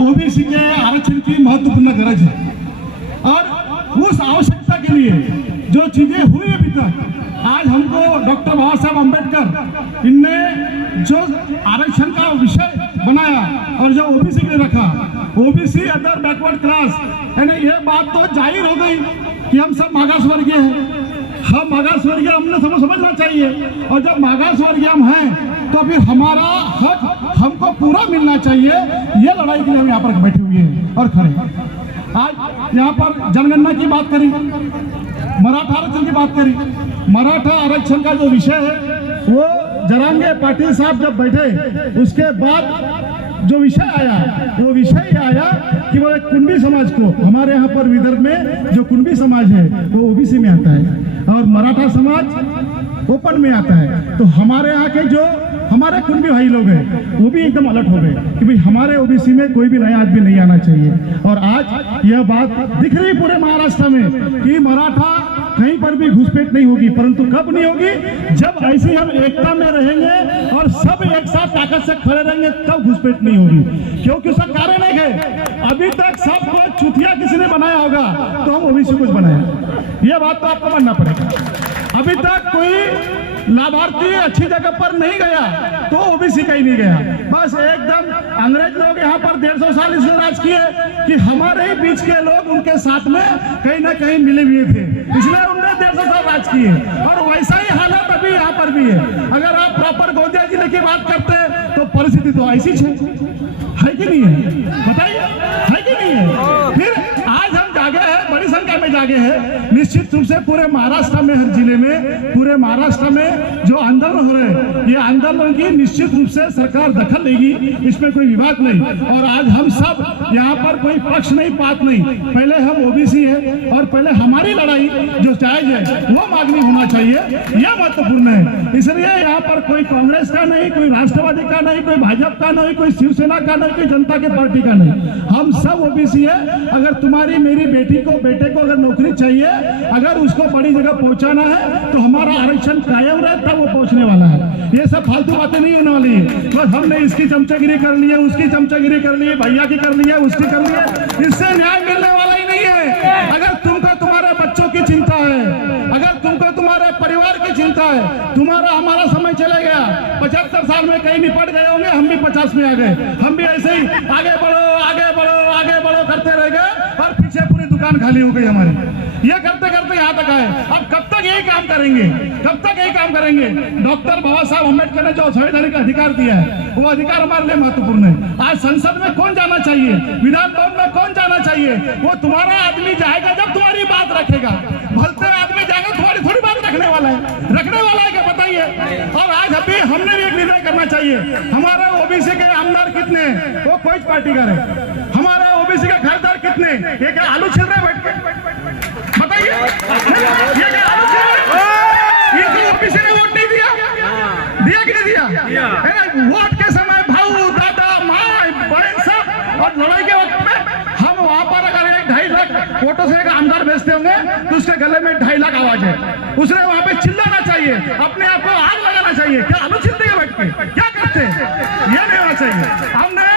OBC के आरक्षण की महत्वपूर्ण गरज है और उस आवश्यकता के लिए जो चीजें हुई अभी तक, आज हमको डॉक्टर बाबा साहब अम्बेडकर इनने जो आरक्षण का विषय बनाया और जो ओबीसी के लिए रखा, ओबीसी अदर बैकवर्ड क्लास, यानी ये बात तो जाहिर हो गई कि हम सब मागास वर्गीय हैं। हम मागास वर्गीय हमने समझना चाहिए, और जब मागास वर्गीय हम हैं तो फिर हमारा हक हमको पूरा मिलना चाहिए। ये लड़ाई के लिए हम यहाँ पर बैठे हुए हैं और खड़े हैं। आज यहाँ पर जनगणना की बात करी, मराठा आरक्षण की बात करी। मराठा आरक्षण का जो विषय है वो जरांगे पाटिल साहब जब बैठे उसके बाद जो विषय आया, वो विषय ये आया कि वो एक कुंभी समाज को, हमारे यहाँ पर विदर्भ में जो कुंभी समाज है वो ओबीसी में आता है और मराठा समाज ओपन में आता है। तो हमारे यहाँ के जो हमारे कुंभी भाई लोग हैं वो भी एकदम अलर्ट हो गए कि भाई हमारे ओबीसी में कोई भी नया आदमी नहीं आना चाहिए। और आज यह बात दिख रही पूरे महाराष्ट्र में कि मराठा कहीं पर भी घुसपैठ नहीं होगी, परंतु कब नहीं होगी, जब ऐसे हम एकता में रहेंगे और सब एक साथ ताकत से खड़े रहेंगे तब घुसपैठ नहीं होगी। क्योंकि उसका कारण है अभी तक सबको चुतिया किसी ने बनाया होगा तो हम ओबीसी कुछ बनाया, यह बात तो आपको मानना पड़ेगा। अभी तक कोई लाभार्थी अच्छी जगह पर नहीं गया तो ओबीसी का ही नहीं गया। बस एकदम अंग्रेज लोग यहाँ पर 150 साल इसलिए राज किए कि हमारे ही बीच के लोग उनके साथ में कहीं ना कहीं मिले हुए थे, इसलिए उन्होंने 150 साल राज किए। और वैसा ही हालत अभी यहाँ पर भी है। अगर आप प्रॉपर गोंदिया जिले की बात करते हैं तो परिस्थिति तो ऐसी है कि नहीं है, बताइए, है कि नहीं है। फिर आज हम जागे हैं, बड़ी संख्या में जागे हैं। निश्चित रूप से पूरे महाराष्ट्र में, हर जिले में, पूरे महाराष्ट्र में जो आंदोलन हो रहे हैं, ये आंदोलन की निश्चित रूप से सरकार दखल लेगी, इसमें कोई विवाद नहीं। और आज हम सब यहाँ पर कोई पक्ष नहीं, पात नहीं, पहले हम ओबीसी है और पहले हमारी लड़ाई जो जायज है वो मांगनी होना चाहिए, यह महत्वपूर्ण है। इसलिए यहाँ पर कोई कांग्रेस का नहीं, कोई राष्ट्रवादी का नहीं, कोई भाजपा का नहीं, कोई शिवसेना का नहीं, कोई जनता के पार्टी का नहीं, हम सब ओबीसी है। अगर तुम्हारी मेरी बेटी को, बेटे को अगर नौकरी चाहिए, अगर उसको बड़ी जगह पहुंचाना है तो हमारा आरक्षण कायम रहे तब वो पहुंचने वाला है। ये सब फालतू बातें नहीं होने वाली है। बस हमने इसकी चमचागिरी कर ली है, उसकी चमचागिरी कर ली है, भैया की कर ली है, उसकी कर ली है, इससे न्याय मिलने वाला ही नहीं है। अगर तुमको तुम्हारे बच्चों की चिंता है, अगर तुमको तुम्हारे परिवार की चिंता है, तुम्हारा हमारा समय चले गया, 75 साल में कहीं निपट गए होंगे, हम भी 50 में आ गए, हम भी ऐसे ही आगे बढ़ो आगे बढ़ो आगे बढ़ो करते रह गए और पीछे पूरी दुकान खाली हो गई हमारी। ये करते करते यहाँ तक आए। अब कब तक यही काम करेंगे, कब तक यही काम करेंगे। डॉक्टर बाबा साहब अम्बेडकर ने जो संवैधानिक अधिकार दिया है वो अधिकार हमारे लिए महत्वपूर्ण है। आज संसद में कौन जाना चाहिए, विधान भवन में कौन जाना चाहिए, वो तुम्हारा आदमी जाएगा जब तुम्हारी बात रखेगा। भलते आदमी जाएगा तुम्हारी थोड़ी बात रखने वाला है क्या, बताइए। और आज अभी हमने भी एक निर्णय करना चाहिए। हमारे ओबीसी के आमदार कितने हैं, वो कोई पार्टी का है। हमारे ओबीसी के खरीदार कितने, ये क्या आलू छिल रहे बैठ के, बताइए। ये क्या आलू छिल रहे, ये ओबीसी ने वोट नहीं दिया कि नहीं दिया, है ना। वोट के समय भाऊ, दादा, माँ, बहन सब, और लड़ाई के वक्त में हम वहां पर अगर 2.5 लाख फोटो से एक आमदार भेजते होंगे तो उसके गले में 2.5 लाख आवाज है, उसने वहां पे चिल्लाना चाहिए, अपने आप को आग लगाना चाहिए। क्या आलू छिलते हैं बैठ के, क्या करते हैं, ये नहीं होना चाहिए। हमने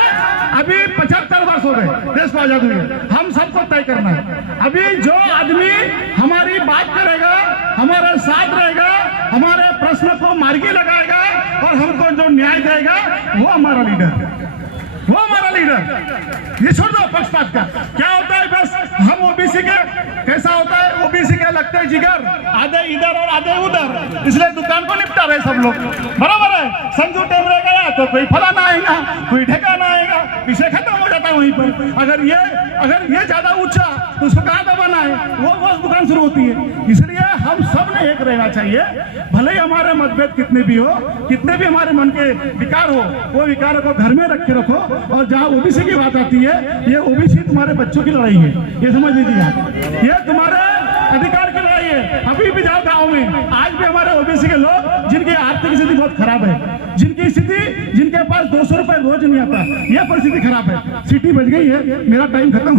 अभी 75 वर्ष हो गए देश को आजाद हुए, हम सबको तय करना है। अभी जो आदमी हमारी बात करेगा, हमारे साथ रहेगा, हमारे प्रश्न को मार्गी लगाएगा और हमको जो न्याय देगा वो हमारा लीडर है, वो हमारा लीडर। ये छोड़ दो पक्षपात का, क्या होता है बस हम ओबीसी के, कैसा होता है ओबीसी के लगते जिगर, आधे इधर और आधे उधर, इसलिए दुकान को निपटा रहे सब लोग, बराबर है। संजू टेमरे गया तो कोई फलाना आएगा, कोई ठेकाना आएगा, विषय खत्म हो जाता है वहीं पर। अगर ये ज्यादा ऊंचा तो उसको कहाँ दबाना है, वो दुकान शुरू होती है। इसलिए हम सब ने एक रहना चाहिए, भले ही हमारे मतभेद कितने भी हो, कितने भी हमारे मन के विकार हो, वो विकारों को घर में रख के रखो। और जहाँ ओबीसी की बात आती है, ये ओबीसी तुम्हारे बच्चों की लड़ाई है, ये समझ लीजिए आप, ये तुम्हारे अधिकार की लड़ाई है। अभी भी जाओ गाँव में, आज भी हमारे ओबीसी के लोग जिनकी आर्थिक स्थिति बहुत खराब है, जिनके पास 200 रुपए रोज नहीं आता, यह परिस्थिति खराब है। सिटी बच गई है, मेरा टाइम खत्म।